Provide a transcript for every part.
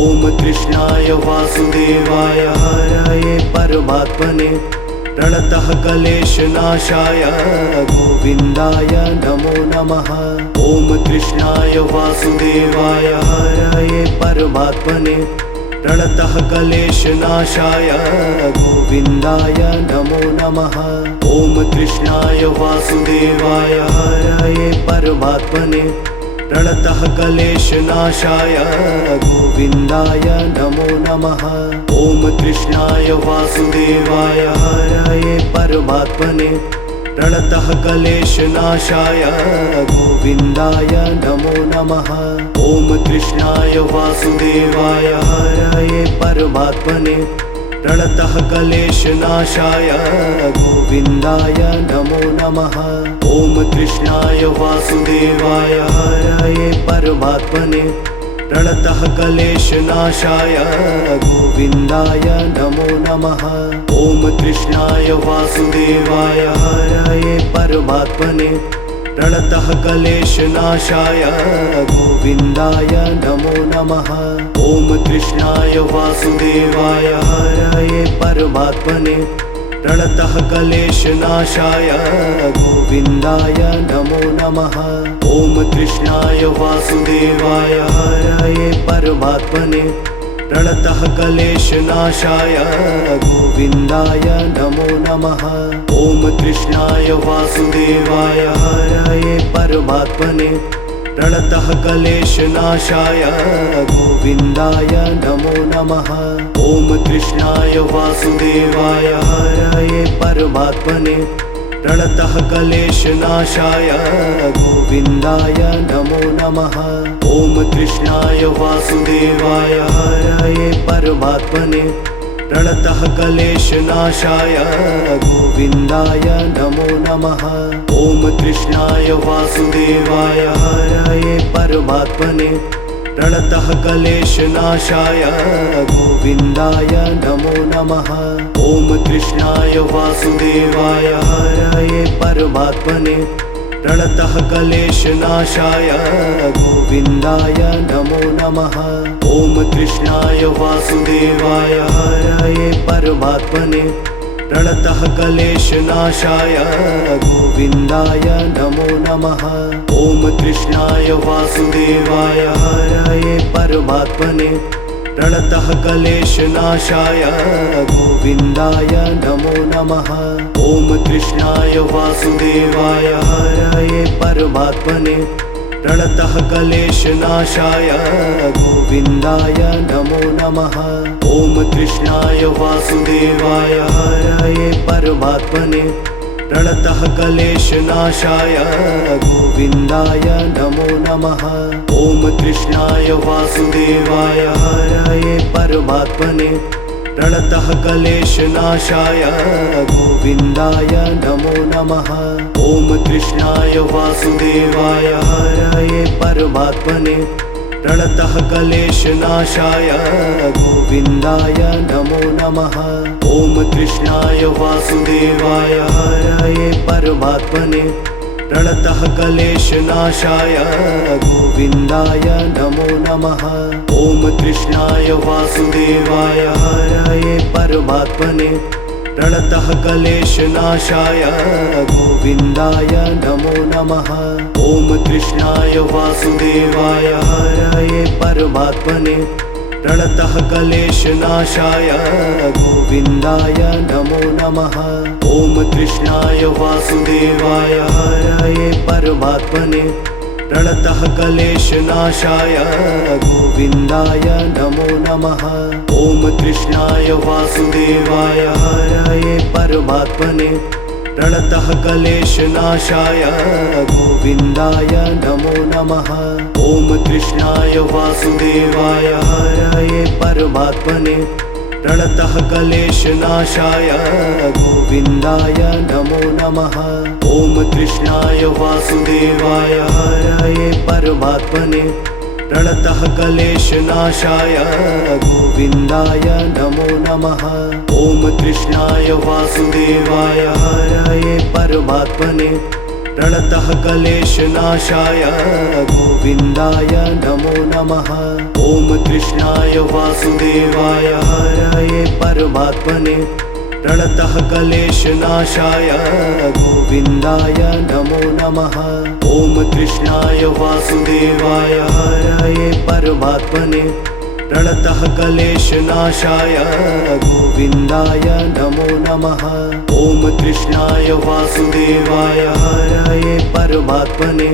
ॐ कृष्णाय वासुदेवाय हरये परमात्मने प्रणतः क्लेशनाशाय गोविन्दाय नमो नमः। ॐ कृष्णाय वासुदेवाय हरये परमात्मने प्रणतः क्लेशनाशाय गोविन्दाय नमो नमः। ॐ कृष्णाय वासुदेवाय हरये परमात्मने प्रणतः क्लेशनाशाय गोविन्दाय नमो नमः। ॐ कृष्णाय वासुदेवाय हरये परमात्मने प्रणतः क्लेशनाशाय गोविन्दाय नमो नमः। ॐ कृष्णाय वासुदेवाय हरये परमात्मने प्रणतः क्लेशनाशाय गोविन्दाय नमो नमः। ॐ कृष्णाय वासुदेवाय हरये परमात्मने प्रणतः क्लेशनाशाय गोविन्दाय नमो नमः। ॐ कृष्णाय वासुदेवाय हरये परमात्मने प्रणतः क्लेशनाशाय गोविन्दाय नमो नमः। ॐ कृष्णाय वासुदेवाय हरये परमात्मने प्रणतः क्लेशनाशाय गोविन्दाय नमो नमः। ॐ कृष्णाय वासुदेवाय हरये परमात्मने प्रणतः क्लेशनाशाय गोविन्दाय नमो नमः। ॐ कृष्णाय वासुदेवाय हरये परमात्मने प्रणतः क्लेशनाशाय गोविन्दाय नमो नमः। ॐ कृष्णाय वासुदेवाय हरये परमात्मने प्रणतः क्लेशनाशाय गोविन्दाय नमो नमः। ॐ कृष्णाय वासुदेवाय हरये परमात्मने प्रणतः क्लेशनाशाय गोविन्दाय नमो नमः। ॐ कृष्णाय वासुदेवाय हरये परमात्मने प्रणतः क्लेशनाशाय गोविन्दाय नमो नमः। ॐ कृष्णाय वासुदेवाय हरये परमात्मने प्रणतः क्लेशनाशाय गोविन्दाय नमो नमः। ॐ कृष्णाय वासुदेवाय हरये परमात्मने प्रणतः क्लेशनाशाय गोविन्दाय नमो नमः। ॐ कृष्णाय वासुदेवाय हरये परमात्मने प्रणतः क्लेशनाशाय गोविन्दाय नमो नमः। ॐ कृष्णाय वासुदेवाय हरये परमात्मने प्रणतः क्लेशनाशाय गोविन्दाय नमो नमः। ॐ कृष्णाय वासुदेवाय हरये परमात्मने प्रणतः क्लेशनाशाय गोविन्दाय नमो नमः। ॐ कृष्णाय वासुदेवाय हरये परमात्मने प्रणतः क्लेशनाशाय गोविन्दाय नमो नमः। ॐ कृष्णाय वासुदेवाय हरये परमात्मने प्रणतः क्लेशनाशाय गोविन्दाय नमो नमः। ॐ कृष्णाय वासुदेवाय हरये परमात्मने प्रणतः क्लेशनाशाय गोविन्दाय नमो नमः। ॐ कृष्णाय वासुदेवाय हरये परमात्मने प्रणतः क्लेशनाशाय गोविन्दाय नमो नमः। ॐ कृष्णाय वासुदेवाय हरये परमात्मने प्रणतः क्लेशनाशाय गोविन्दाय नमो नमः। ॐ कृष्णाय वासुदेवाय हरये परमात्मने प्रणतः क्लेशनाशाय गोविन्दाय नमो नमः। ॐ कृष्णाय वासुदेवाय हरये परमात्मने प्रणतः क्लेशनाशाय गोविन्दाय नमो नमः। ॐ कृष्णाय वासुदेवाय हरये परमात्मने प्रणतः क्लेशनाशाय गोविन्दाय नमो नमः। ॐ कृष्णाय वासुदेवाय हरये परमात्मने प्रणतः क्लेशनाशाय गोविन्दाय नमो नमः। ॐ कृष्णाय वासुदेवाय हरये परमात्मने प्रणतः क्लेशनाशाय गोविन्दाय नमो नमः। ॐ कृष्णाय वासुदेवाय हरये परमात्मने प्रणतः क्लेशनाशाय गोविन्दाय नमो नमः। ॐ कृष्णाय वासुदेवाय हरये परमात्मने प्रणतः क्लेशनाशाय गोविन्दाय नमो नमः। ॐ कृष्णाय वासुदेवाय हरये परमात्मने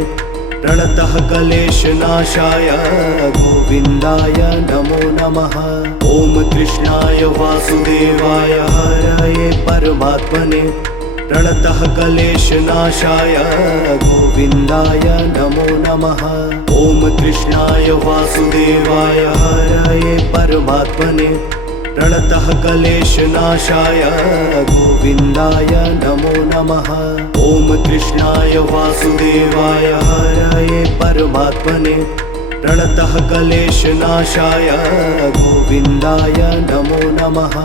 प्रणतः क्लेशनाशाय गोविन्दाय नमो नमः। ॐ कृष्णाय वासुदेवाय हरये परमात्मने प्रणतः क्लेशनाशाय गोविन्दाय नमो नमः। ॐ कृष्णाय वासुदेवाय हरये परमात्मने प्रणतः क्लेशनाशाय गोविन्दाय नमो नमः। ॐ कृष्णाय वासुदेवाय हरये परमात्मने प्रणतः क्लेशनाशाय गोविन्दाय नमो नमः।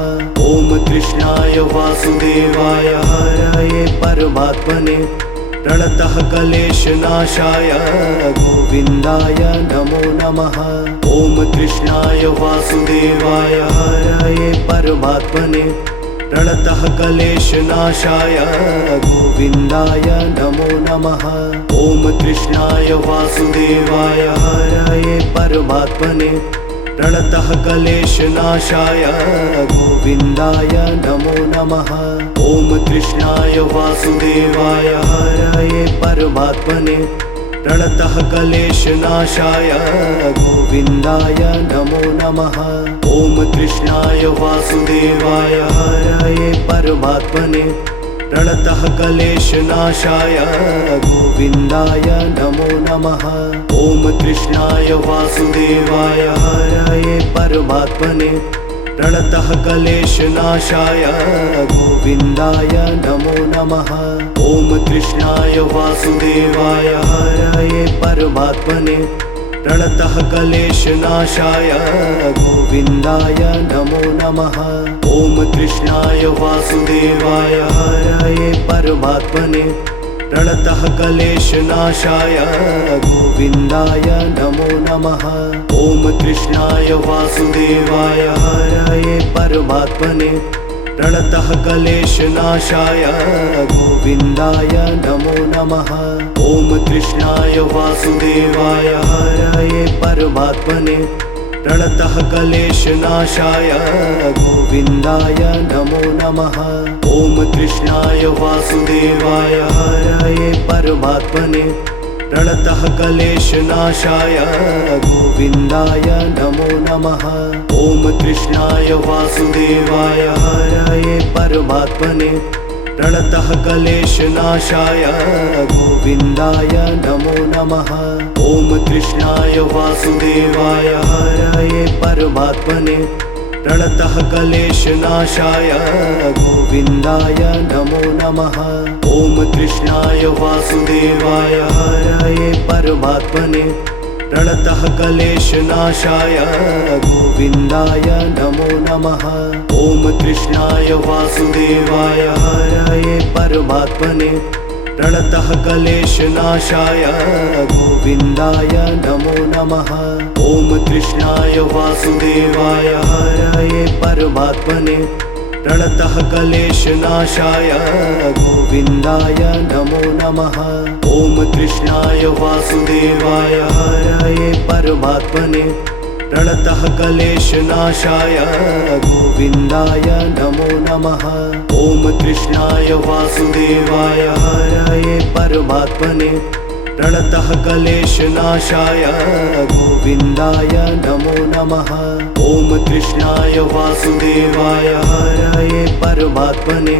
ॐ कृष्णाय वासुदेवाय हरये परमात्मने प्रणतः क्लेशनाशाय गोविन्दाय नमो नमः। ॐ कृष्णाय वासुदेवाय हरये परमात्मने प्रणतः क्लेशनाशाय गोविन्दाय नमो नमः। ॐ कृष्णाय वासुदेवाय हरये परमात्मने प्रणतः क्लेशनाशाय गोविन्दाय नमो नमः। ॐ कृष्णाय वासुदेवाय हरये परमात्मने प्रणतः क्लेशनाशाय गोविन्दाय नमो नमः। ॐ कृष्णाय वासुदेवाय हरये परमात्मने प्रणतः क्लेशनाशाय गोविन्दाय नमो नमः। ॐ कृष्णाय वासुदेवाय हरये परमात्मने प्रणतः क्लेशनाशाय गोविन्दाय नमो नमः। ॐ कृष्णाय वासुदेवाय हरये परमात्मने प्रणतः क्लेशनाशाय गोविन्दाय नमो नमः। ॐ कृष्णाय वासुदेवाय हरये परमात्मने प्रणतः क्लेशनाशाय गोविन्दाय नमो नमः। ॐ कृष्णाय वासुदेवाय हरये परमात्मने प्रणतः क्लेशनाशाय गोविन्दाय नमो नमः। ॐ कृष्णाय वासुदेवाय हरये परमात्मने प्रणतः क्लेशनाशाय गोविन्दाय नमो नमः। ॐ कृष्णाय वासुदेवाय हरये परमात्मने प्रणतः क्लेशनाशाय गोविन्दाय नमो नमः। ॐ कृष्णाय वासुदेवाय हरये परमात्मने प्रणतः क्लेशनाशाय गोविन्दाय नमो नमः। ॐ कृष्णाय वासुदेवाय हरये परमात्मने प्रणतः क्लेशनाशाय गोविन्दाय नमो नमः। ॐ कृष्णाय वासुदेवाय हरये परमात्मने प्रणतः क्लेशनाशाय गोविन्दाय नमो नमः। ॐ कृष्णाय वासुदेवाय हरये परमात्मने प्रणतः क्लेशनाशाय गोविन्दाय नमो नमः। ॐ कृष्णाय वासुदेवाय हरये परमात्मने प्रणतः क्लेशनाशाय गोविन्दाय नमो नमः। ॐ कृष्णाय वासुदेवाय हरये परमात्मने प्रणतः क्लेशनाशाय गोविन्दाय नमो नमः। ॐ कृष्णाय वासुदेवाय हरये परमात्मने प्रणतः क्लेशनाशाय गोविन्दाय नमो नमः। ॐ कृष्णाय वासुदेवाय हरये परमात्मने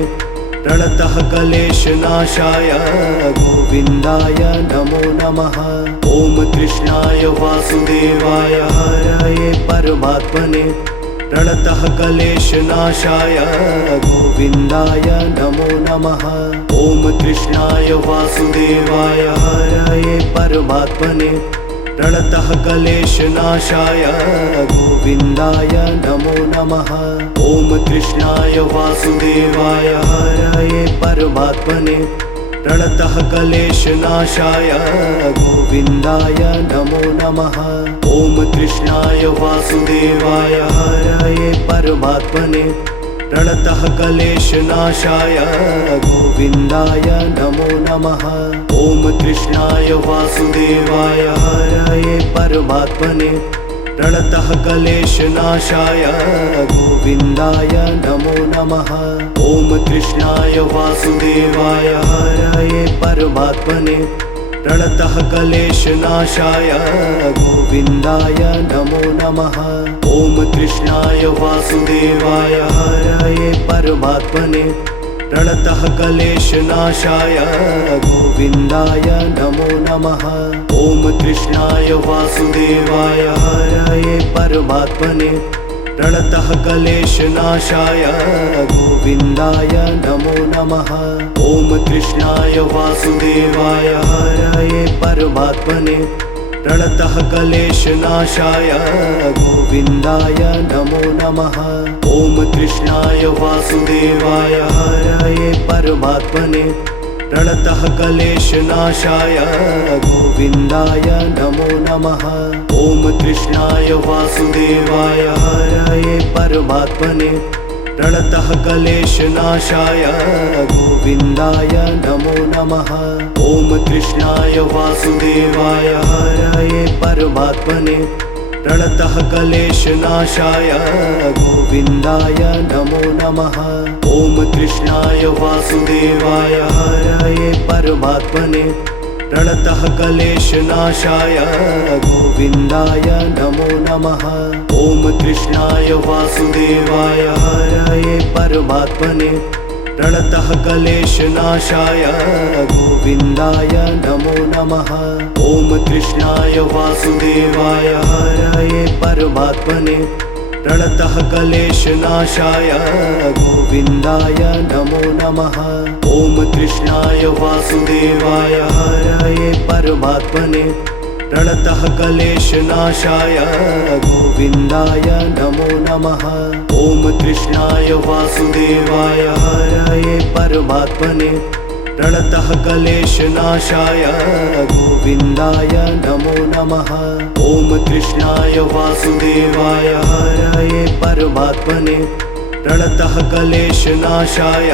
प्रणतः क्लेशनाशाय गोविन्दाय नमो नमः। ॐ कृष्णाय वासुदेवाय हरये परमात्मने प्रणतः क्लेशनाशाय गोविन्दाय नमो नमः। ॐ कृष्णाय वासुदेवाय हरये परमात्मने प्रणतः क्लेशनाशाय गोविन्दाय नमो नमः। ॐ कृष्णाय वासुदेवाय हरये परमात्मने प्रणतः क्लेशनाशाय गोविन्दाय नमो नमः। ॐ कृष्णाय वासुदेवाय हरये परमात्मने प्रणतः क्लेशनाशाय गोविन्दाय नमो नमः। ॐ कृष्णाय वासुदेवाय हरये परमात्मने प्रणतः क्लेशनाशाय गोविन्दाय नमो नमः। ॐ कृष्णाय वासुदेवाय हरये परमात्मने प्रणतः क्लेशनाशाय गोविन्दाय नमो नमः। ॐ कृष्णाय वासुदेवाय हरये परमात्मने प्रणतः क्लेशनाशाय गोविन्दाय नमो नमः। ॐ कृष्णाय वासुदेवाय हरये परमात्मने प्रणतः क्लेशनाशाय गोविन्दाय नमो नमः। ॐ कृष्णाय वासुदेवाय हरये परमात्मने प्रणतः क्लेशनाशाय गोविन्दाय नमो नमः। ॐ कृष्णाय वासुदेवाय हरये परमात्मने प्रणतः क्लेशनाशाय गोविन्दाय नमो नमः। ॐ कृष्णाय वासुदेवाय हरये परमात्मने प्रणतः क्लेशनाशाय गोविन्दाय नमो नमः। ॐ कृष्णाय वासुदेवाय हरये परमात्मने प्रणतः क्लेशनाशाय गोविन्दाय नमो नमः। ॐ कृष्णाय वासुदेवाय हरये परमात्मने प्रणतः क्लेशनाशाय गोविन्दाय नमो नमः। ॐ कृष्णाय वासुदेवाय हरये परमात्मने प्रणतः क्लेशनाशाय गोविन्दाय नमो नमः। ॐ कृष्णाय वासुदेवाय हरये परमात्मने प्रणतः क्लेशनाशाय गोविन्दाय नमो नमः। ॐ कृष्णाय वासुदेवाय हरये परमात्मने प्रणतः क्लेशनाशाय गोविन्दाय नमो नमः। ॐ कृष्णाय वासुदेवाय हरये परमात्मने प्रणतः क्लेशनाशाय गोविन्दाय नमो नमः। ॐ कृष्णाय वासुदेवाय हरये परमात्मने प्रणतः क्लेशनाशाय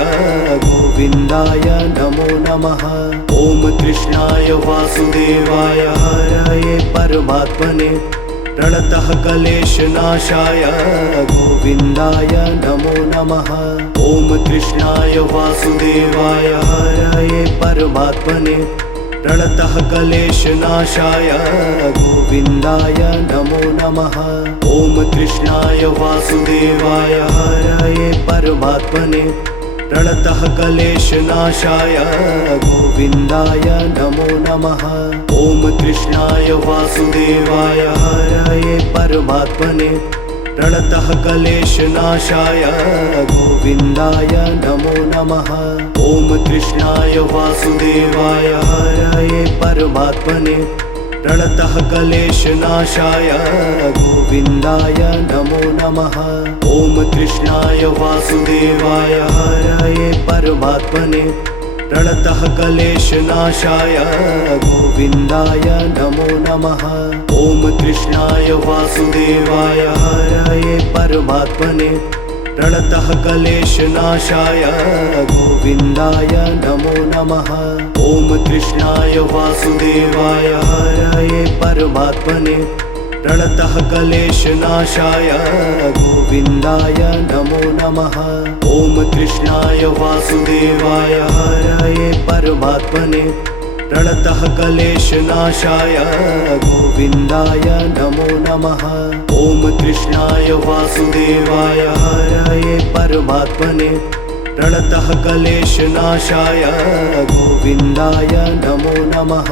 गोविन्दाय नमो नमः। ॐ कृष्णाय वासुदेवाय हरये परमात्मने प्रणतः क्लेशनाशाय गोविन्दाय नमो नमः। ॐ कृष्णाय वासुदेवाय हरये परमात्मने प्रणतः क्लेशनाशाय गोविन्दाय नमो नमः। ॐ कृष्णाय वासुदेवाय हरये परमात्मने प्रणतः क्लेशनाशाय गोविन्दाय नमो नमः। ॐ कृष्णाय वासुदेवाय हरये परमात्मने प्रणतः क्लेशनाशाय गोविन्दाय नमो नमः। ॐ कृष्णाय वासुदेवाय हरये परमात्मने प्रणतः क्लेशनाशाय गोविन्दाय नमो नमः। ॐ कृष्णाय वासुदेवाय हरये परमात्मने प्रणतः क्लेशनाशाय गोविन्दाय नमो नमः। ॐ कृष्णाय वासुदेवाय हरये परमात्मने प्रणतः क्लेशनाशाय गोविन्दाय नमो नमः। ॐ कृष्णाय वासुदेवाय हरये परमात्मने प्रणतः क्लेशनाशाय गोविन्दाय नमो नमः। ॐ कृष्णाय वासुदेवाय हरये परमात्मने प्रणतः क्लेशनाशाय गोविन्दाय नमो नमः। ॐ कृष्णाय वासुदेवाय हरये परमात्मने प्रणतः क्लेशनाशाय गोविन्दाय नमो नमः।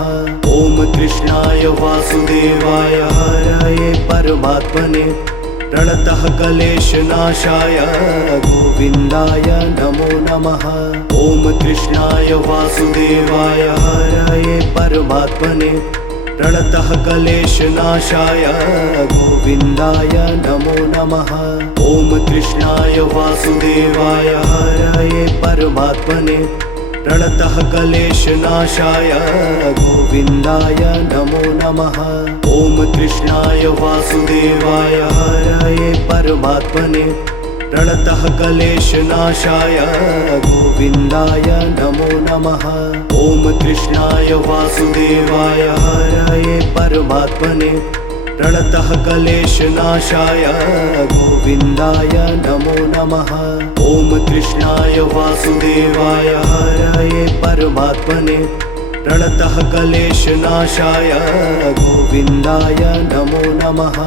ॐ कृष्णाय वासुदेवाय हरये परमात्मने प्रणतः क्लेशनाशाय गोविन्दाय नमो नमः। ॐ कृष्णाय वासुदेवाय हरये परमात्मने प्रणतः क्लेशनाशाय गोविन्दाय नमो नमः। ॐ कृष्णाय वासुदेवाय हरये परमात्मने प्रणतः क्लेशनाशाय गोविन्दाय नमो नमः। ॐ कृष्णाय वासुदेवाय हरये परमात्मने प्रणतः क्लेशनाशाय गोविन्दाय नमो नमः। ॐ कृष्णाय वासुदेवाय हरये परमात्मने प्रणतः क्लेशनाशाय गोविन्दाय नमो नमः। ॐ कृष्णाय वासुदेवाय हरये परमात्मने प्रणतः क्लेशनाशाय गोविन्दाय नमो नमः।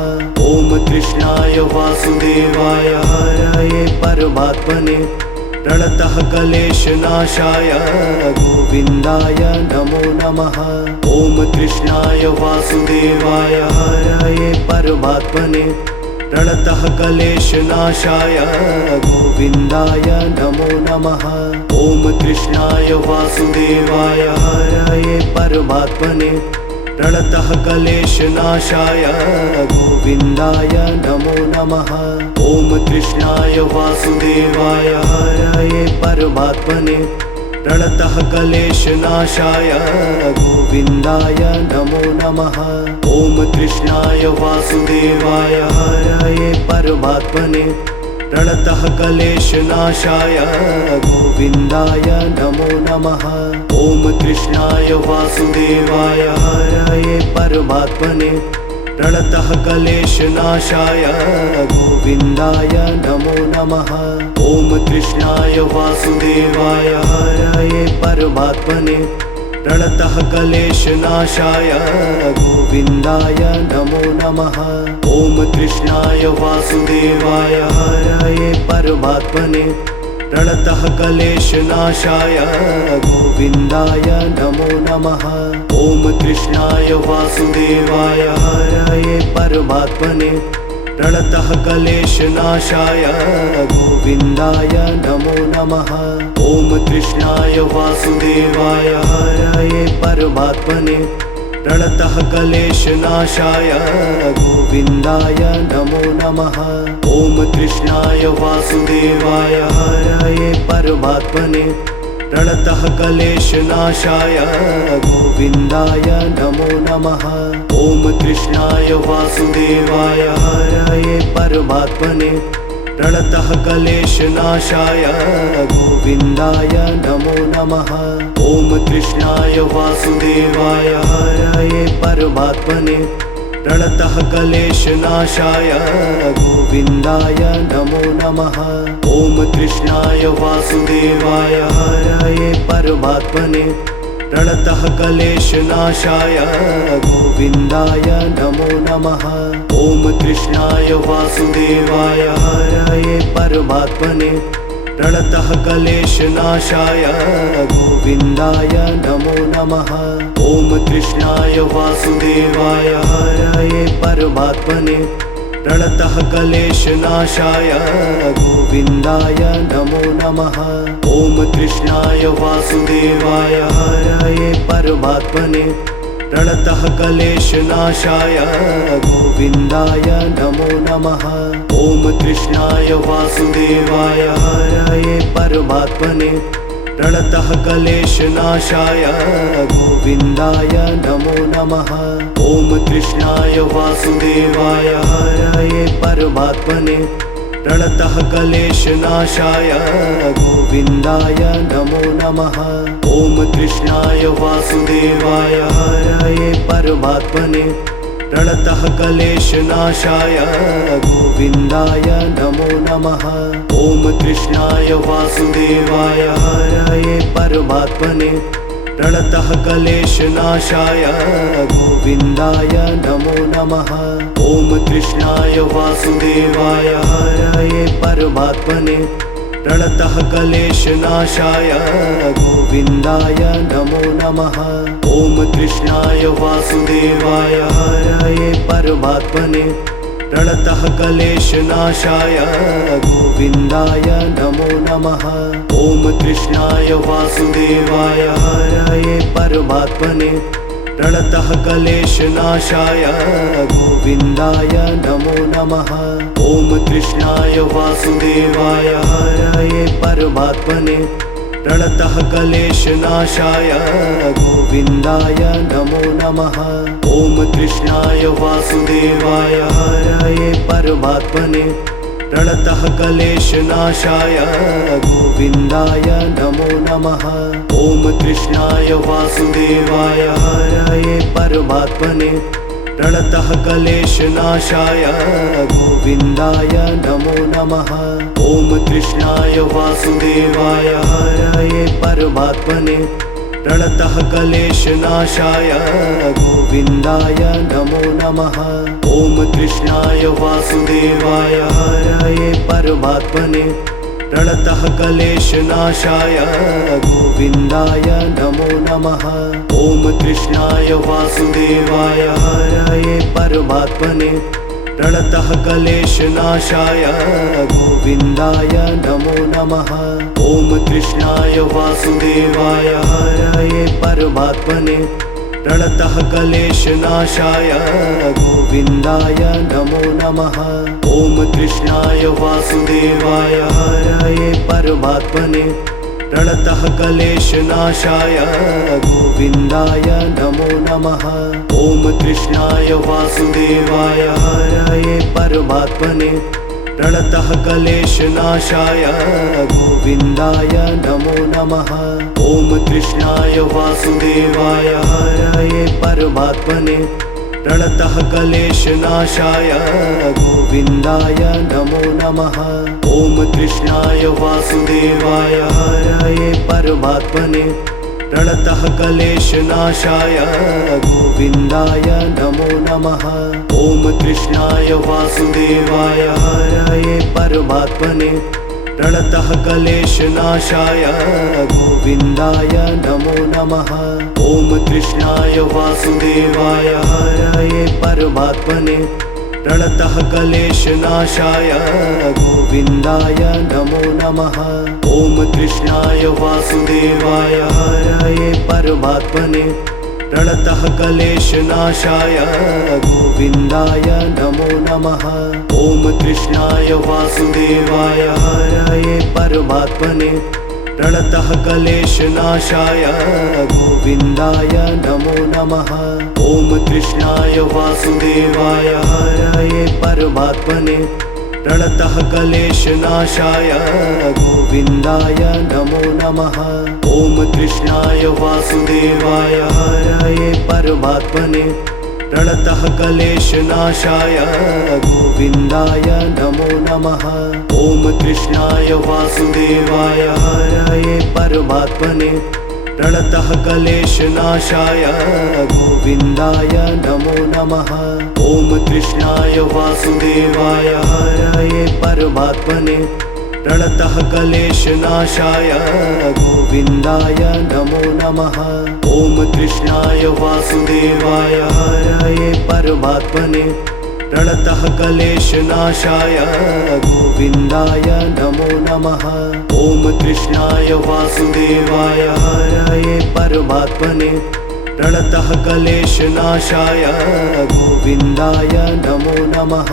ॐ कृष्णाय वासुदेवाय हरये परमात्मने प्रणतः क्लेशनाशाय गोविन्दाय नमो नमः। ॐ कृष्णाय वासुदेवाय हरये परमात्मने प्रणतः क्लेशनाशाय गोविन्दाय नमो नमः। ॐ कृष्णाय वासुदेवाय हरये परमात्मने प्रणतः क्लेशनाशाय गोविन्दाय नमो नमः। ॐ कृष्णाय वासुदेवाय हरये परमात्मने प्रणतः क्लेशनाशाय गोविन्दाय नमो नमः। ॐ कृष्णाय वासुदेवाय हरये परमात्मने प्रणतः क्लेशनाशाय गोविन्दाय नमो नमः। ॐ कृष्णाय वासुदेवाय हरये परमात्मने प्रणतः क्लेशनाशाय गोविन्दाय नमो नमः। ॐ कृष्णाय वासुदेवाय हरये परमात्मने प्रणतः क्लेशनाशाय गोविन्दाय नमो नमः। ॐ कृष्णाय वासुदेवाय हरये परमात्मने प्रणतः क्लेशनाशाय गोविन्दाय नमो नमः। ॐ कृष्णाय वासुदेवाय हरये परमात्मने प्रणतः क्लेशनाशाय गोविन्दाय नमो नमः। ॐ कृष्णाय वासुदेवाय हरये परमात्मने प्रणतः क्लेशनाशाय गोविन्दाय नमो नमः। ॐ कृष्णाय वासुदेवाय हरये परमात्मने प्रणतः क्लेशनाशाय गोविन्दाय नमो नमः। ॐ कृष्णाय वासुदेवाय हरये परमात्मने प्रणतः क्लेशनाशाय गोविन्दाय नमो नमः। ॐ कृष्णाय वासुदेवाय हरये परमात्मने प्रणतः क्लेशनाशाय गोविन्दाय नमो नमः। ॐ कृष्णाय वासुदेवाय हरये परमात्मने प्रणतः क्लेशनाशाय गोविन्दाय नमो नमः। ॐ कृष्णाय वासुदेवाय हरये परमात्मने प्रणतः क्लेशनाशाय गोविन्दाय नमो नमः। ॐ कृष्णाय वासुदेवाय हरये परमात्मने प्रणतः क्लेशनाशाय गोविन्दाय नमो नमः। ॐ कृष्णाय वासुदेवाय हरये परमात्मने प्रणतः क्लेशनाशाय गोविन्दाय नमो नमः। ॐ कृष्णाय वासुदेवाय हरये परमात्मने प्रणतः क्लेशनाशाय गोविन्दाय नमो नमः। ॐ कृष्णाय वासुदेवाय हरये परमात्मने प्रणतः क्लेशनाशाय गोविन्दाय नमो नमः। ॐ कृष्णाय वासुदेवाय हरये परमात्मने प्रणतः क्लेशनाशाय गोविन्दाय नमो नमः। ॐ कृष्णाय वासुदेवाय हरये परमात्मने प्रणतः क्लेशनाशाय गोविन्दाय नमो नमः। ॐ कृष्णाय वासुदेवाय हरये परमात्मने प्रणतः क्लेशनाशाय गोविन्दाय नमो नमः। ॐ कृष्णाय वासुदेवाय हरये परमात्मने प्रणतः क्लेशनाशाय गोविन्दाय नमो नमः। ॐ कृष्णाय वासुदेवाय हरये परमात्मने प्रणतः क्लेशनाशाय गोविन्दाय नमो नमः। ॐ कृष्णाय वासुदेवाय हरये परमात्मने प्रणतः क्लेशनाशाय गोविन्दाय नमो नमः। ॐ कृष्णाय वासुदेवाय हरये परमात्मने प्रणतः क्लेशनाशाय गोविन्दाय नमो नमः। ॐ कृष्णाय वासुदेवाय हरये परमात्मने प्रणतः क्लेशनाशाय गोविन्दाय नमो नमः। ॐ कृष्णाय वासुदेवाय हरये परमात्मने प्रणतः क्लेशनाशाय गोविन्दाय नमो नमः। ॐ कृष्णाय वासुदेवाय हरये परमात्मने प्रणतः क्लेशनाशाय गोविन्दाय नमो नमः। ॐ कृष्णाय वासुदेवाय हरये परमात्मने प्रणतः क्लेशनाशाय गोविन्दाय नमो नमः। ॐ कृष्णाय वासुदेवाय हरये परमात्मने प्रणतः क्लेशनाशाय गोविन्दाय नमो नमः। ॐ कृष्णाय वासुदेवाय हरये परमात्मने प्रणतः क्लेशनाशाय गोविन्दाय नमो नमः। ॐ कृष्णाय वासुदेवाय हरये परमात्मने प्रणतः क्लेशनाशाय गोविन्दाय नमो नमः। ॐ कृष्णाय वासुदेवाय हरये परमात्मने प्रणतः क्लेशनाशाय गोविन्दाय नमो नमः। ॐ कृष्णाय वासुदेवाय हरये परमात्मने प्रणतः क्लेशनाशाय गोविन्दाय नमो नमः। ॐ कृष्णाय वासुदेवाय हरये परमात्मने प्रणतः क्लेशनाशाय गोविन्दाय नमो नमः। ॐ कृष्णाय वासुदेवाय हरये परमात्मने प्रणतः क्लेशनाशाय गोविन्दाय नमो नमः। ॐ कृष्णाय वासुदेवाय हरये परमात्मने प्रणतः क्लेशनाशाय गोविन्दाय नमो नमः। ॐ कृष्णाय वासुदेवाय हरये परमात्मने प्रणतः क्लेशनाशाय गोविन्दाय नमो नमः। ॐ कृष्णाय वासुदेवाय हरये परमात्मने प्रणतः क्लेशनाशाय गोविन्दाय नमो नमः। ॐ कृष्णाय वासुदेवाय हरये परमात्मने प्रणतः क्लेशनाशाय गोविन्दाय नमो नमः। ॐ कृष्णाय वासुदेवाय हरये परमात्मने प्रणतः क्लेशनाशाय गोविन्दाय नमो नमः। ॐ कृष्णाय वासुदेवाय हरये परमात्मने प्रणतः क्लेशनाशाय गोविन्दाय नमो नमः। ॐ कृष्णाय वासुदेवाय हरये परमात्मने प्रणतः क्लेशनाशाय गोविन्दाय नमो नमः। ॐ कृष्णाय वासुदेवाय हरये परमात्मने प्रणतः क्लेशनाशाय गोविन्दाय नमो नमः।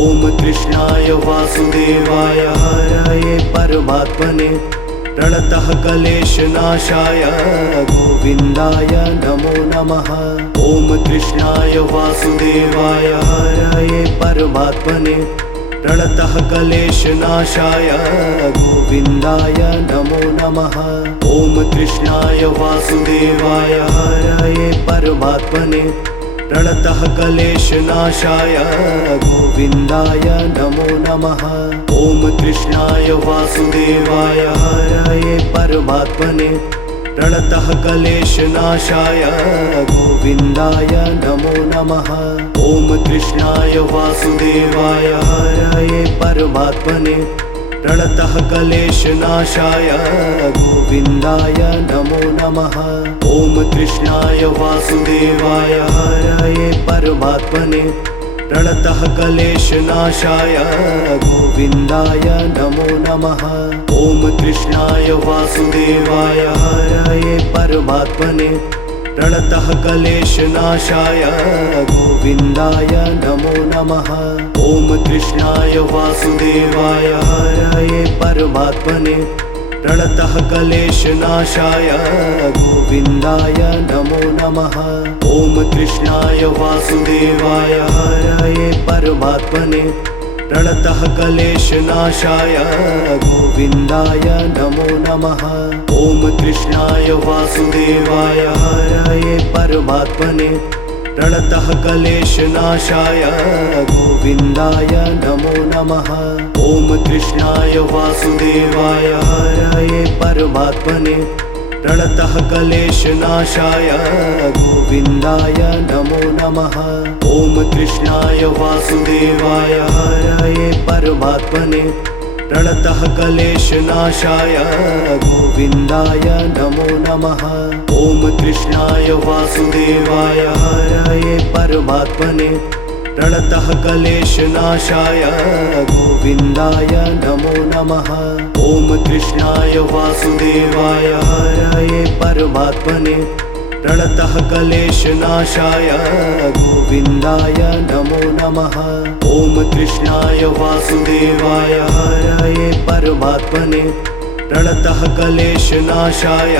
ॐ कृष्णाय वासुदेवाय हरये परमात्मने प्रणतः क्लेशनाशाय गोविन्दाय नमो नमः। ॐ कृष्णाय वासुदेवाय हरये परमात्मने प्रणतः क्लेशनाशाय गोविन्दाय नमो नमः। ॐ कृष्णाय वासुदेवाय हरये परमात्मने प्रणतः क्लेशनाशाय गोविन्दाय नमो नमः। ॐ कृष्णाय वासुदेवाय हरये परमात्मने प्रणतः क्लेशनाशाय गोविन्दाय नमो नमः। ॐ कृष्णाय वासुदेवाय हरये परमात्मने प्रणतः क्लेशनाशाय गोविन्दाय नमो नमः। ॐ कृष्णाय वासुदेवाय हरये परमात्मने प्रणतः क्लेशनाशाय गोविन्दाय नमो नमः। ॐ कृष्णाय वासुदेवाय हरये परमात्मने प्रणतः क्लेशनाशाय गोविन्दाय नमो नमः। ॐ कृष्णाय वासुदेवाय हरये परमात्मने प्रणतः क्लेशनाशाय गोविन्दाय नमो नमः। ॐ कृष्णाय वासुदेवाय हरये परमात्मने प्रणतः क्लेशनाशाय गोविन्दाय नमो नमः। ॐ कृष्णाय वासुदेवाय हरये परमात्मने प्रणतः क्लेशनाशाय गोविन्दाय नमो नमः। ॐ कृष्णाय वासुदेवाय हरये परमात्मने प्रणतः क्लेशनाशाय गोविन्दाय नमो नमः। ॐ कृष्णाय वासुदेवाय हरये परमात्मने प्रणतः क्लेशनाशाय गोविन्दाय नमो नमः। ॐ कृष्णाय वासुदेवाय हरये परमात्मने प्रणतः क्लेशनाशाय गोविन्दाय नमो नमः। ॐ कृष्णाय वासुदेवाय हरये परमात्मने प्रणतः क्लेशनाशाय गोविन्दाय नमो नमः। ॐ कृष्णाय वासुदेवाय हरये परमात्मने प्रणतः क्लेशनाशाय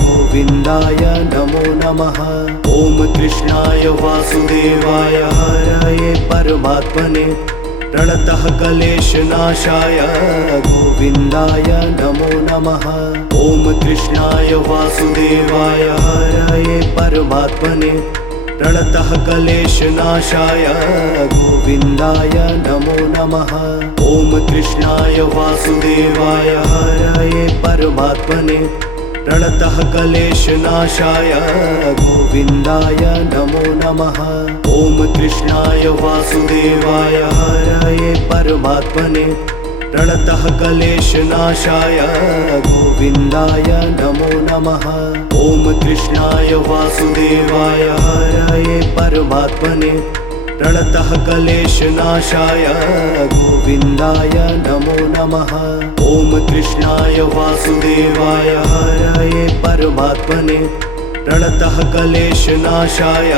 गोविन्दाय नमो नमः। ॐ कृष्णाय वासुदेवाय हरये परमात्मने प्रणतः क्लेशनाशाय गोविन्दाय नमो नमः। ॐ कृष्णाय वासुदेवाय हरये परमात्मने प्रणतः क्लेशनाशाय गोविन्दाय नमो नमः। ॐ कृष्णाय वासुदेवाय हरये परमात्मने प्रणतः क्लेशनाशाय गोविन्दाय नमो नमः। ॐ कृष्णाय वासुदेवाय हरये परमात्मने प्रणतः क्लेशनाशाय गोविन्दाय नमो नमः। ॐ कृष्णाय वासुदेवाय हरये परमात्मने प्रणतः क्लेशनाशाय गोविन्दाय नमो नमः। ॐ कृष्णाय वासुदेवाय हरये परमात्मने प्रणतः क्लेशनाशाय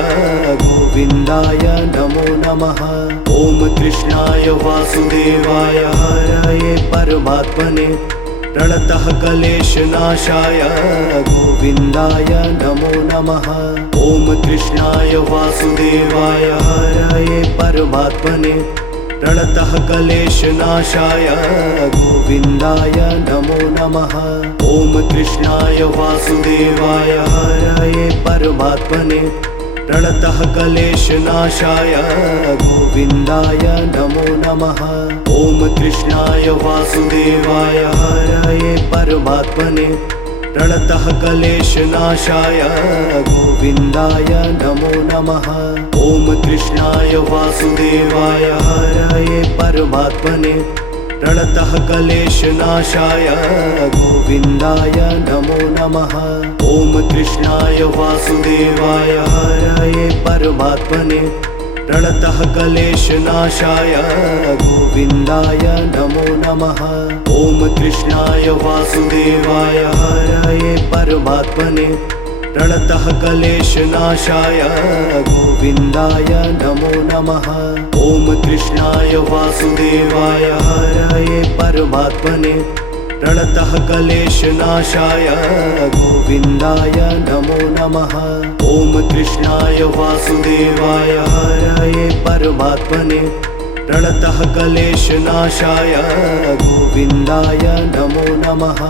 गोविन्दाय नमो नमः। ॐ कृष्णाय वासुदेवाय हरये परमात्मने प्रणतः क्लेशनाशाय गोविन्दाय नमो नमः। ॐ कृष्णाय वासुदेवाय हरये परमात्मने प्रणतः क्लेशनाशाय गोविन्दाय नमो नमः। ॐ कृष्णाय वासुदेवाय हरये परमात्मने प्रणतः क्लेशनाशाय गोविन्दाय नमो नमः। ॐ कृष्णाय वासुदेवाय हरये परमात्मने प्रणतः क्लेशनाशाय गोविन्दाय नमो नमः। ॐ कृष्णाय वासुदेवाय हरये परमात्मने प्रणतः क्लेशनाशाय गोविन्दाय नमो नमः। ॐ कृष्णाय वासुदेवाय हरये परमात्मने प्रणतः क्लेशनाशाय गोविन्दाय नमो नमः। ॐ कृष्णाय वासुदेवाय हरये परमात्मने प्रणतः क्लेशनाशाय गोविन्दाय नमो नमः। ॐ कृष्णाय वासुदेवाय हरये परमात्मने प्रणतः क्लेशनाशाय गोविन्दाय नमो नमः। ॐ कृष्णाय वासुदेवाय हरये परमात्मने प्रणतः क्लेशनाशाय गोविन्दाय नमो नमः।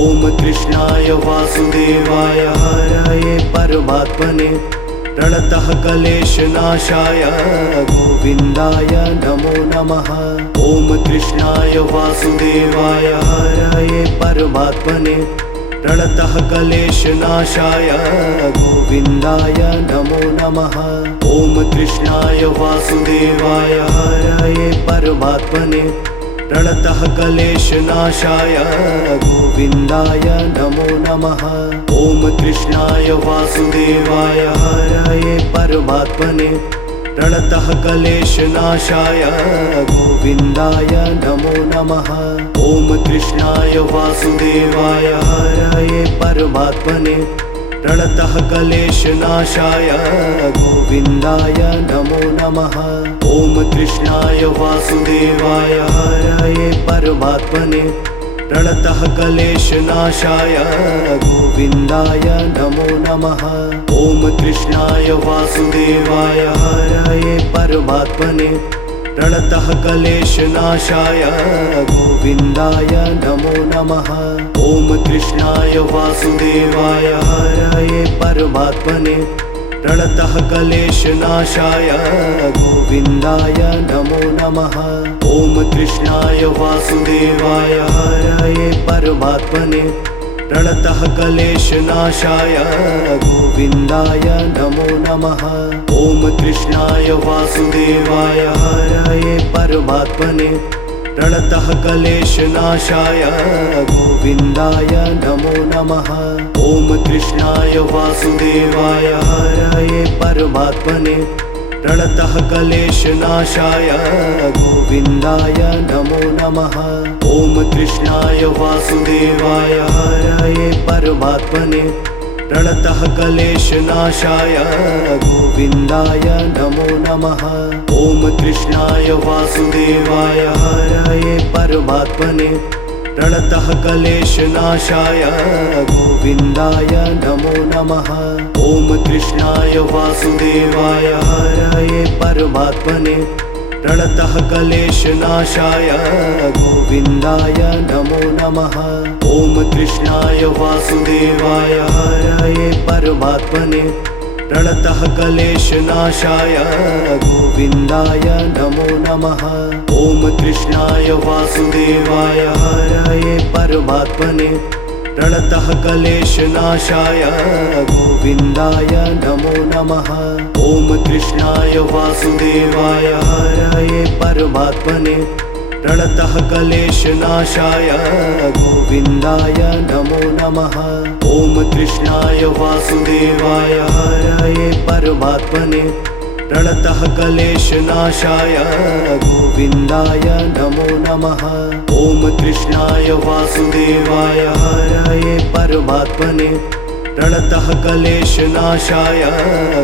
ॐ कृष्णाय वासुदेवाय हरये परमात्मने प्रणतः क्लेशनाशाय गोविन्दाय नमो नमः। ॐ कृष्णाय वासुदेवाय हरये परमात्मने प्रणतः क्लेशनाशाय गोविन्दाय नमो नमः। ॐ कृष्णाय वासुदेवाय हरये परमात्मने प्रणतः क्लेशनाशाय गोविन्दाय नमो नमः। ॐ कृष्णाय वासुदेवाय हरये परमात्मने प्रणतः क्लेशनाशाय गोविन्दाय नमो नमः। ॐ कृष्णाय वासुदेवाय हरये परमात्मने प्रणतः क्लेशनाशाय गोविन्दाय नमो नमः। ॐ कृष्णाय वासुदेवाय हरये परमात्मने प्रणतः क्लेशनाशाय गोविन्दाय नमो नमः। ॐ कृष्णाय वासुदेवाय हरये परमात्मने प्रणतः क्लेशनाशाय गोविन्दाय नमो नमः। ॐ कृष्णाय वासुदेवाय हरये परमात्मने प्रणतः क्लेशनाशाय गोविन्दाय नमो नमः। ॐ कृष्णाय वासुदेवाय हरये परमात्मने प्रणतः क्लेशनाशाय गोविन्दाय नमो नमः। ॐ कृष्णाय वासुदेवाय हरये परमात्मने प्रणतः क्लेशनाशाय गोविन्दाय नमो नमः। ॐ कृष्णाय वासुदेवाय हरये परमात्मने प्रणतः क्लेशनाशाय गोविन्दाय नमो नमः। ॐ कृष्णाय वासुदेवाय हरये परमात्मने प्रणतः क्लेशनाशाय गोविन्दाय नमो नमः। ॐ कृष्णाय वासुदेवाय हरये परमात्मने प्रणतः क्लेशनाशाय गोविन्दाय नमो नमः। ॐ कृष्णाय वासुदेवाय हरये परमात्मने प्रणतः क्लेशनाशाय गोविन्दाय नमो नमः। ॐ कृष्णाय वासुदेवाय हरये परमात्मने प्रणतः क्लेशनाशाय गोविन्दाय नमो नमः। ॐ कृष्णाय वासुदेवाय हरये परमात्मने प्रणतः क्लेशनाशाय गोविन्दाय नमो नमः। ॐ कृष्णाय वासुदेवाय हरये परमात्मने प्रणतः क्लेशनाशाय गोविन्दाय नमो नमः। ॐ कृष्णाय वासुदेवाय हरये परमात्मने प्रणतः क्लेशनाशाय गोविन्दाय नमो नमः। ॐ कृष्णाय वासुदेवाय हरये परमात्मने प्रणतः क्लेशनाशाय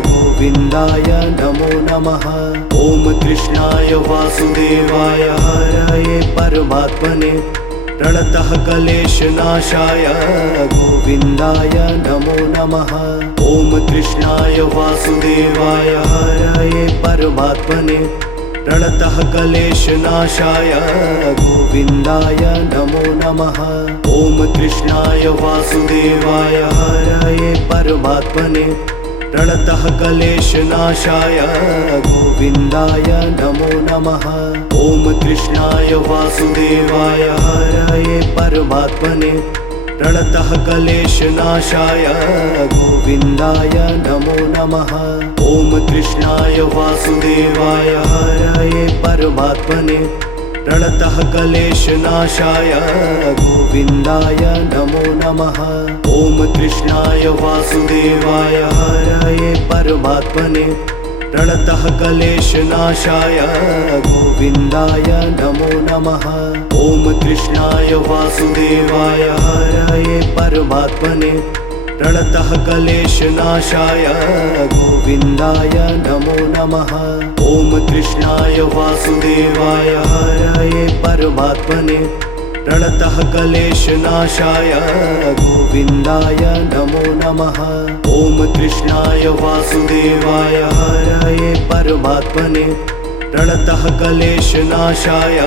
गोविन्दाय नमो नमः। ॐ कृष्णाय वासुदेवाय हरये परमात्मने प्रणतः क्लेशनाशाय गोविन्दाय नमो नमः। ॐ कृष्णाय वासुदेवाय हरये परमात्मने प्रणतः क्लेशनाशाय गोविन्दाय नमो नमः। ॐ कृष्णाय वासुदेवाय हरये परमात्मने प्रणतः क्लेशनाशाय गोविन्दाय नमो नमः। ॐ कृष्णाय वासुदेवाय हरये परमात्मने प्रणतः क्लेशनाशाय गोविन्दाय नमो नमः। ॐ कृष्णाय वासुदेवाय हरये परमात्मने प्रणतः क्लेशनाशाय गोविन्दाय नमो नमः। ॐ कृष्णाय वासुदेवाय हरये परमात्मने प्रणतः क्लेशनाशाय गोविन्दाय नमो नमः। ॐ कृष्णाय वासुदेवाय हरये परमात्मने प्रणतः क्लेशनाशाय गोविन्दाय नमो नमः। ॐ कृष्णाय वासुदेवाय हरये परमात्मने प्रणतः क्लेशनाशाय गोविन्दाय नमो नमः। ॐ कृष्णाय वासुदेवाय हरये परमात्मने प्रणतः क्लेशनाशाय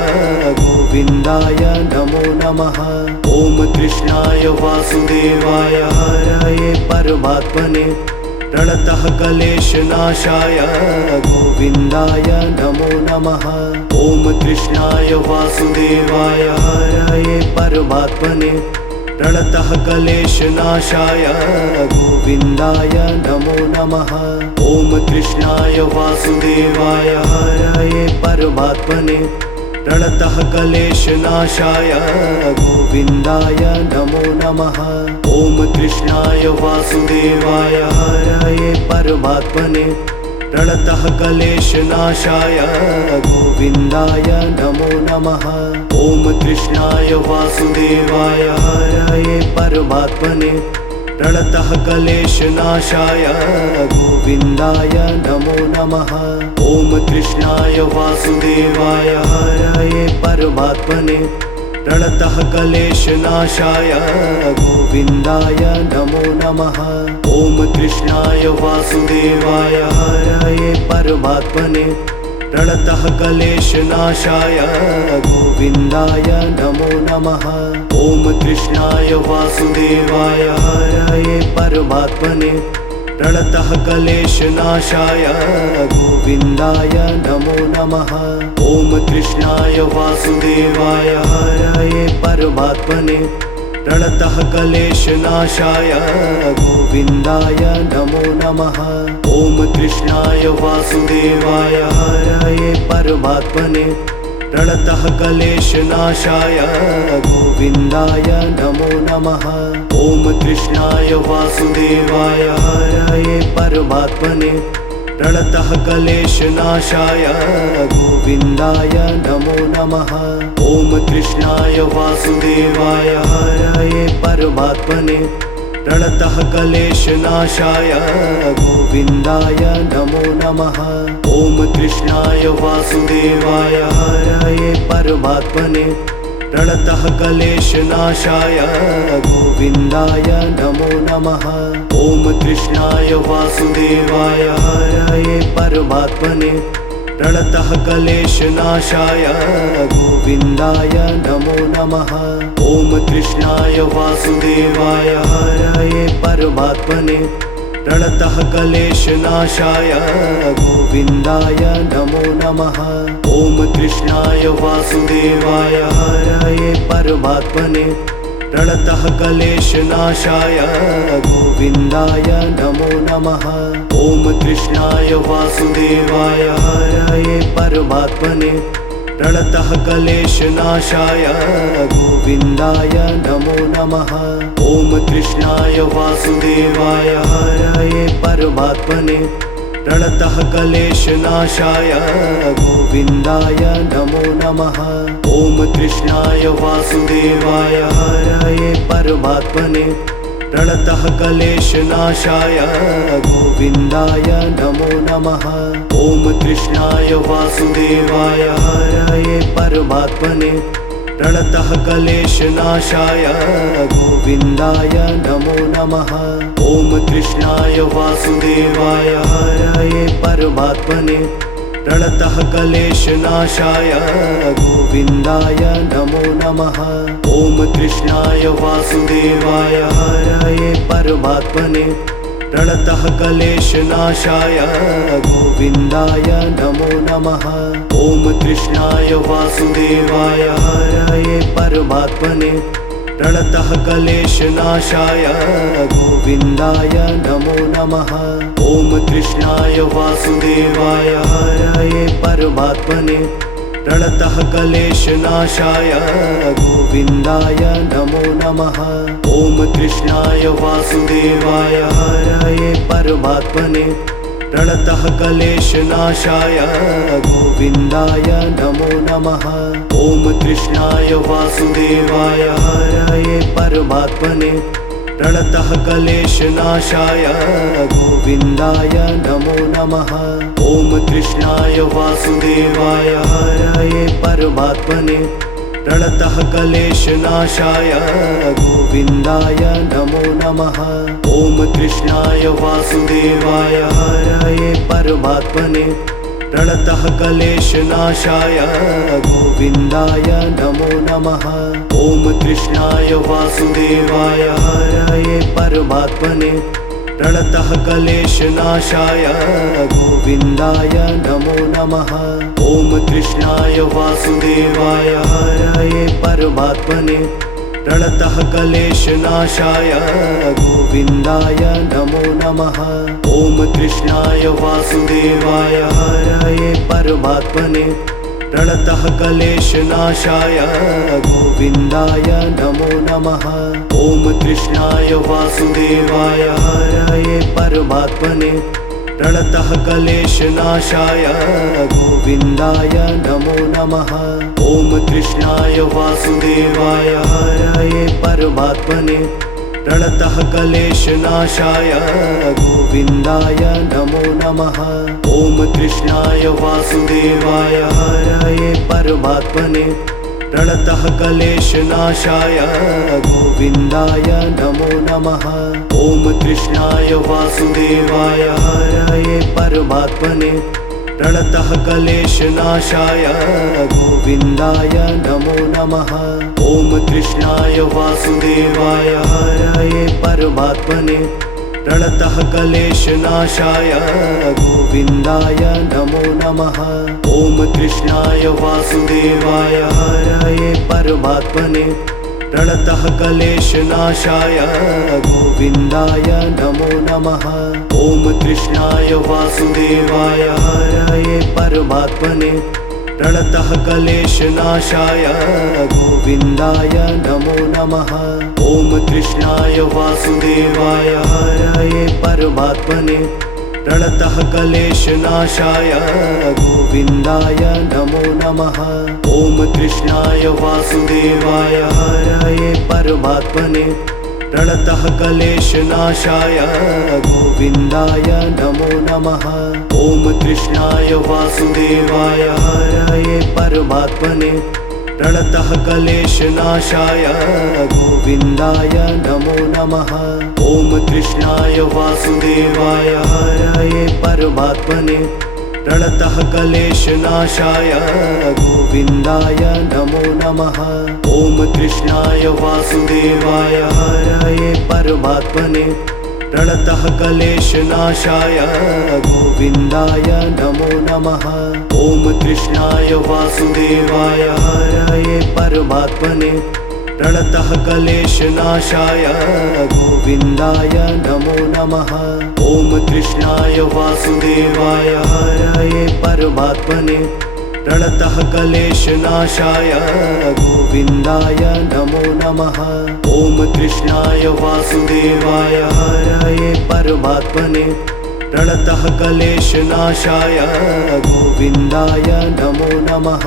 गोविन्दाय नमो नमः। ॐ कृष्णाय वासुदेवाय हरये परमात्मने प्रणतः क्लेशनाशाय गोविन्दाय नमो नमः। ॐ कृष्णाय वासुदेवाय हरये परमात्मने प्रणतः क्लेशनाशाय गोविन्दाय नमो नमः। ॐ कृष्णाय वासुदेवाय हरये परमात्मने प्रणतः क्लेशनाशाय गोविन्दाय नमो नमः। ॐ कृष्णाय वासुदेवाय हरये परमात्मने प्रणतः क्लेशनाशाय गोविन्दाय नमो नमः। ॐ कृष्णाय वासुदेवाय हरये परमात्मने प्रणतः क्लेशनाशाय गोविन्दाय नमो नमः। ॐ कृष्णाय वासुदेवाय हरये परमात्मने प्रणतः क्लेशनाशाय गोविन्दाय नमो नमः। ॐ कृष्णाय वासुदेवाय हरये परमात्मने प्रणतः क्लेशनाशाय गोविन्दाय नमो नमः। ॐ कृष्णाय वासुदेवाय हरये परमात्मने प्रणतः क्लेशनाशाय गोविन्दाय नमो नमः। ॐ कृष्णाय वासुदेवाय हरये परमात्मने प्रणतः क्लेशनाशाय गोविन्दाय नमो नमः। ॐ कृष्णाय वासुदेवाय हरये परमात्मने प्रणतः क्लेशनाशाय गोविन्दाय नमो नमः। ॐ कृष्णाय वासुदेवाय हरये परमात्मने प्रणतः क्लेशनाशाय गोविन्दाय नमो नमः। ॐ कृष्णाय वासुदेवाय हरये परमात्मने प्रणतः क्लेशनाशाय गोविन्दाय नमो नमः। ॐ कृष्णाय वासुदेवाय हरये परमात्मने प्रणतः क्लेशनाशाय गोविन्दाय नमो नमः। ॐ कृष्णाय वासुदेवाय हरये परमात्मने प्रणतः क्लेशनाशाय गोविन्दाय नमो नमः। ॐ कृष्णाय वासुदेवाय हरये परमात्मने प्रणतः क्लेशनाशाय गोविन्दाय नमो नमः। ॐ कृष्णाय वासुदेवाय हरये परमात्मने प्रणतः क्लेशनाशाय गोविन्दाय नमो नमः। ॐ कृष्णाय वासुदेवाय हरये परमात्मने प्रणतः क्लेशनाशाय गोविन्दाय नमो नमः। ॐ कृष्णाय वासुदेवाय हरये परमात्मने प्रणतः क्लेशनाशाय गोविन्दाय नमो नमः। ॐ कृष्णाय वासुदेवाय हरये परमात्मने प्रणतः क्लेशनाशाय गोविन्दाय नमो नमः। ॐ कृष्णाय वासुदेवाय हरये परमात्मने प्रणतः क्लेशनाशाय गोविन्दाय नमो नमः। ॐ कृष्णाय वासुदेवाय हरये परमात्मने प्रणतः क्लेशनाशाय गोविन्दाय नमो नमः। ॐ कृष्णाय वासुदेवाय हरये परमात्मने प्रणतः क्लेशनाशाय गोविन्दाय नमो नमः। ॐ कृष्णाय वासुदेवाय हरये परमात्मने प्रणतः क्लेशनाशाय गोविन्दाय नमो नमः। ॐ कृष्णाय वासुदेवाय हरये परमात्मने प्रणतः क्लेशनाशाय गोविन्दाय नमो नमः। ॐ कृष्णाय वासुदेवाय हरये परमात्मने प्रणतः क्लेशनाशाय गोविन्दाय नमो नमः। ॐ कृष्णाय वासुदेवाय हरये परमात्मने प्रणतः क्लेशनाशाय गोविन्दाय नमो नमः। ॐ कृष्णाय वासुदेवाय हरये परमात्मने प्रणतः क्लेशनाशाय गोविन्दाय नमो नमः। ॐ कृष्णाय वासुदेवाय हरये परमात्मने प्रणतः क्लेशनाशाय गोविन्दाय नमो नमः। ॐ कृष्णाय वासुदेवाय हरये परमात्मने प्रणतः क्लेशनाशाय गोविन्दाय नमो नमः। ॐ कृष्णाय वासुदेवाय हरये परमात्मने प्रणतः क्लेशनाशाय गोविन्दाय नमो नमः। ॐ कृष्णाय वासुदेवाय हरये परमात्मने प्रणतः क्लेशनाशाय गोविन्दाय नमो नमः। ॐ कृष्णाय वासुदेवाय हरये परमात्मने प्रणतः क्लेशनाशाय गोविन्दाय नमो नमः। ॐ कृष्णाय वासुदेवाय हरये परमात्मने प्रणतः क्लेशनाशाय गोविन्दाय नमो नमः। ॐ कृष्णाय वासुदेवाय हरये परमात्मने प्रणतः क्लेशनाशाय गोविन्दाय नमो नमः। ॐ कृष्णाय वासुदेवाय हरये परमात्मने प्रणतः क्लेशनाशाय गोविन्दाय नमो नमः। ॐ कृष्णाय वासुदेवाय हरये परमात्मने प्रणतः क्लेशनाशाय गोविन्दाय नमो नमः। ॐ कृष्णाय वासुदेवाय हरये परमात्मने प्रणतः क्लेशनाशाय गोविन्दाय नमो नमः। ॐ कृष्णाय वासुदेवाय हरये परमात्मने प्रणतः क्लेशनाशाय गोविन्दाय नमो नमः। ॐ कृष्णाय वासुदेवाय हरये परमात्मने प्रणतः क्लेशनाशाय गोविन्दाय नमो नमः। ॐ कृष्णाय वासुदेवाय हरये परमात्मने प्रणतः क्लेशनाशाय गोविन्दाय नमो नमः। ॐ कृष्णाय वासुदेवाय हरये परमात्मने प्रणतः क्लेशनाशाय गोविन्दाय नमो नमः। ॐ कृष्णाय वासुदेवाय हरये परमात्मने प्रणतः क्लेशनाशाय गोविन्दाय नमो नमः। ॐ कृष्णाय वासुदेवाय हरये परमात्मने प्रणतः क्लेशनाशाय गोविन्दाय नमो नमः। ॐ कृष्णाय वासुदेवाय हरये परमात्मने प्रणतः क्लेशनाशाय गोविन्दाय नमो नमः। ॐ कृष्णाय वासुदेवाय हरये परमात्मने प्रणतः क्लेशनाशाय गोविन्दाय नमो नमः। ॐ कृष्णाय वासुदेवाय हरये परमात्मने प्रणतः क्लेशनाशाय गोविन्दाय नमो नमः।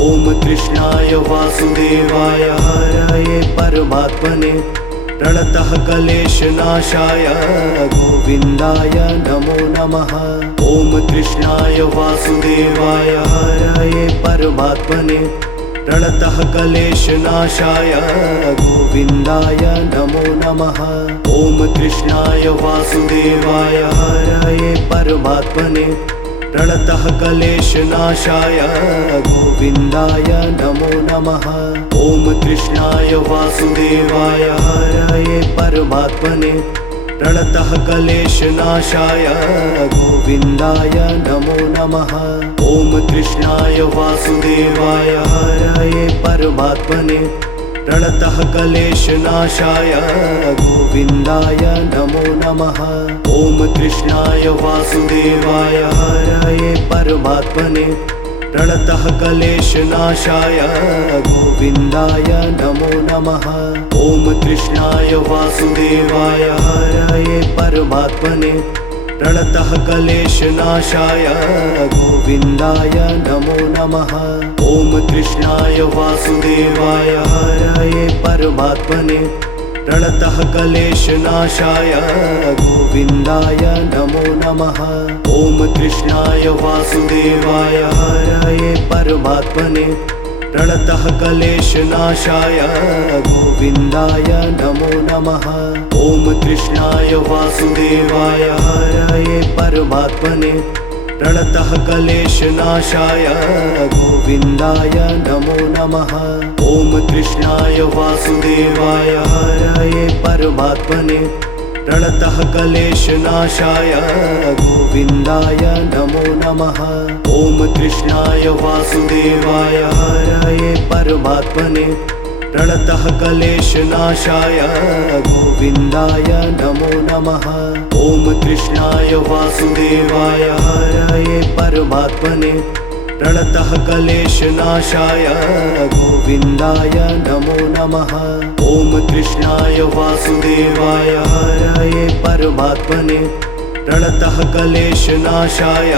ॐ कृष्णाय वासुदेवाय हरये परमात्मने प्रणतः क्लेशनाशाय गोविन्दाय नमो नमः। ॐ कृष्णाय वासुदेवाय हरये परमात्मने प्रणतः क्लेशनाशाय गोविन्दाय नमो नमः। ॐ कृष्णाय वासुदेवाय हरये परमात्मने प्रणतः क्लेशनाशाय गोविन्दाय नमो नमः। ॐ कृष्णाय वासुदेवाय हरये परमात्मने प्रणतः क्लेशनाशाय गोविन्दाय नमो नमः। ॐ कृष्णाय वासुदेवाय हरये परमात्मने प्रणतः क्लेशनाशाय गोविन्दाय नमो नमः। ॐ कृष्णाय वासुदेवाय हरये परमात्मने प्रणतः क्लेशनाशाय गोविन्दाय नमो नमः। ॐ कृष्णाय वासुदेवाय हरये परमात्मने प्रणतः क्लेशनाशाय गोविन्दाय नमो नमः। ॐ कृष्णाय वासुदेवाय हरये परमात्मने प्रणतः क्लेशनाशाय गोविन्दाय नमो नमः। ॐ कृष्णाय वासुदेवाय हरये परमात्मने प्रणतः क्लेशनाशाय गोविन्दाय नमो नमः। ॐ कृष्णाय वासुदेवाय हरये परमात्मने प्रणतः क्लेशनाशाय गोविन्दाय नमो नमः। ॐ कृष्णाय वासुदेवाय हरये परमात्मने प्रणतः क्लेशनाशाय गोविन्दाय नमो नमः। ॐ कृष्णाय वासुदेवाय हरये परमात्मने प्रणतः क्लेशनाशाय गोविन्दाय नमो नमः। ॐ कृष्णाय वासुदेवाय हरये परमात्मने प्रणतः क्लेशनाशाय गोविन्दाय नमो नमः। ॐ कृष्णाय वासुदेवाय हरये परमात्मने प्रणतः क्लेशनाशाय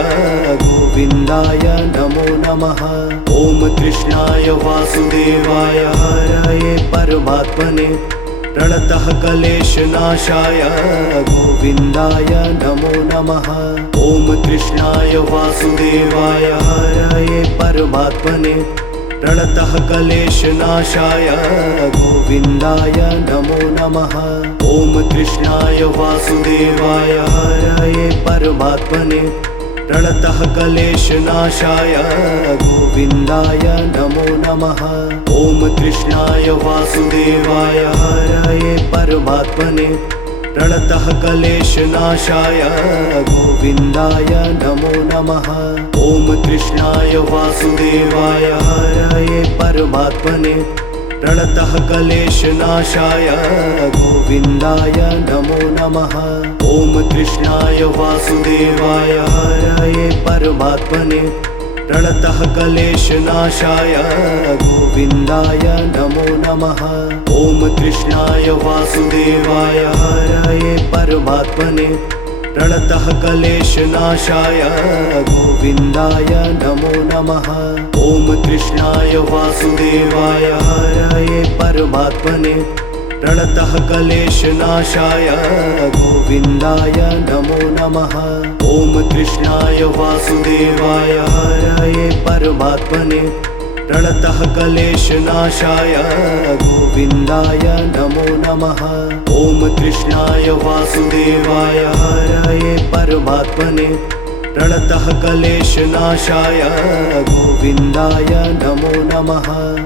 गोविन्दाय नमो नमः। ॐ कृष्णाय वासुदेवाय हरये परमात्मने प्रणतः क्लेशनाशाय गोविन्दाय नमो नमः। ॐ कृष्णाय वासुदेवाय हरये परमात्मने प्रणतः क्लेशनाशाय गोविन्दाय नमो नमः। ॐ कृष्णाय वासुदेवाय हरये परमात्मने प्रणतः क्लेशनाशाय गोविन्दाय नमो नमः। ॐ कृष्णाय वासुदेवाय हरये परमात्मने प्रणतः क्लेशनाशाय गोविन्दाय नमो नमः। ॐ कृष्णाय वासुदेवाय हरये परमात्मने प्रणतः क्लेशनाशाय गोविन्दाय नमो नमः। ॐ कृष्णाय वासुदेवाय हरये परमात्मने प्रणतः क्लेशनाशाय गोविन्दाय नमो नमः। ॐ कृष्णाय वासुदेवाय हरये परमात्मने प्रणतः क्लेशनाशाय गोविन्दाय नमो नमः। ॐ कृष्णाय वासुदेवाय हरये परमात्मने प्रणतः क्लेशनाशाय गोविन्दाय नमो नमः। ॐ कृष्णाय वासुदेवाय हरये परमात्मने प्रणतः क्लेशनाशाय गोविन्दाय नमो नमः। ॐ कृष्णाय वासुदेवाय हरये परमात्मने प्रणतः क्लेशनाशाय गोविन्दाय नमो नमः।